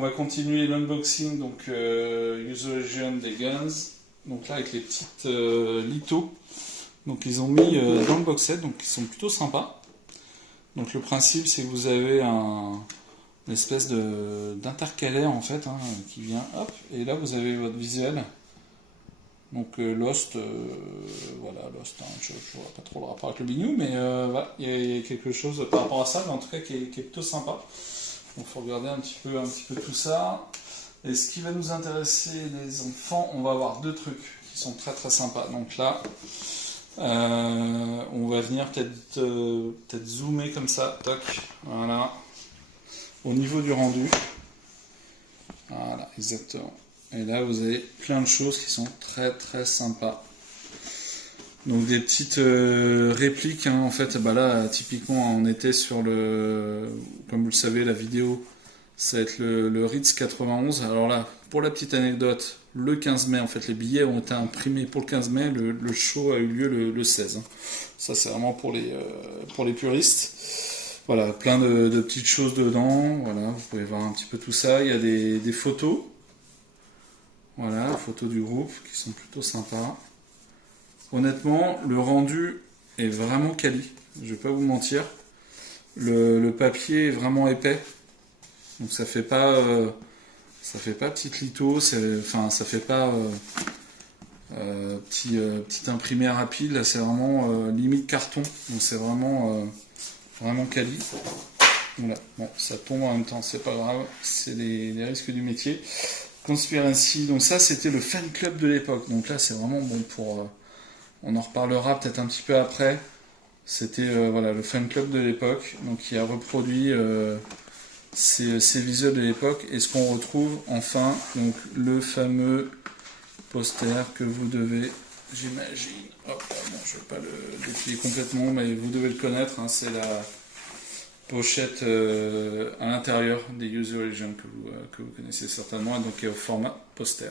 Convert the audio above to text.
On va continuer l'unboxing, donc Use Origin des Guns. Donc là avec les petites litho. Donc ils ont mis dans le box set, donc ils sont plutôt sympas. Donc le principe c'est que vous avez une espèce d'intercalaire en fait, hein, qui vient, hop, et là vous avez votre visuel. Donc Lost, voilà, Lost, hein, je vois pas trop le rapport avec le bignou, mais voilà, il y a quelque chose par rapport à ça, mais en tout cas qui est plutôt sympa. Donc il faut regarder un petit peu tout ça. Et ce qui va nous intéresser les enfants, on va avoir deux trucs qui sont très très sympas. Donc là, on va venir peut-être zoomer comme ça, toc, voilà, au niveau du rendu. Voilà, exactement. Et là, vous avez plein de choses qui sont très très sympas. Donc des petites répliques, hein, en fait, bah là, typiquement, on était sur comme vous le savez, la vidéo, ça va être le Ritz 91. Alors là, pour la petite anecdote, le 15 mai, en fait, les billets ont été imprimés pour le 15 mai, le show a eu lieu le 16. Hein. Ça, c'est vraiment pour les puristes. Voilà, plein de petites choses dedans, voilà, vous pouvez voir un petit peu tout ça. Il y a des photos. Voilà, les photos du groupe qui sont plutôt sympas. Honnêtement, le rendu est vraiment quali. Je vais pas vous mentir. Le papier est vraiment épais. Donc ça fait pas petite litho, enfin ça fait pas petit imprimé rapide. Là c'est vraiment limite carton. Donc c'est vraiment quali. Voilà. Bon, ça tombe en même temps, c'est pas grave. C'est les risques du métier. Conspiracy, donc ça c'était le fan club de l'époque, donc là c'est vraiment bon pour... on en reparlera peut-être un petit peu après. C'était voilà, le fan club de l'époque, donc qui a reproduit ces visuels de l'époque, et ce qu'on retrouve enfin, donc le fameux poster que vous devez, j'imagine, hop, bon, je ne vais pas le déplier complètement, mais vous devez le connaître, hein, c'est la pochette à l'intérieur des Use Origin que vous connaissez certainement, et donc qui est au format poster.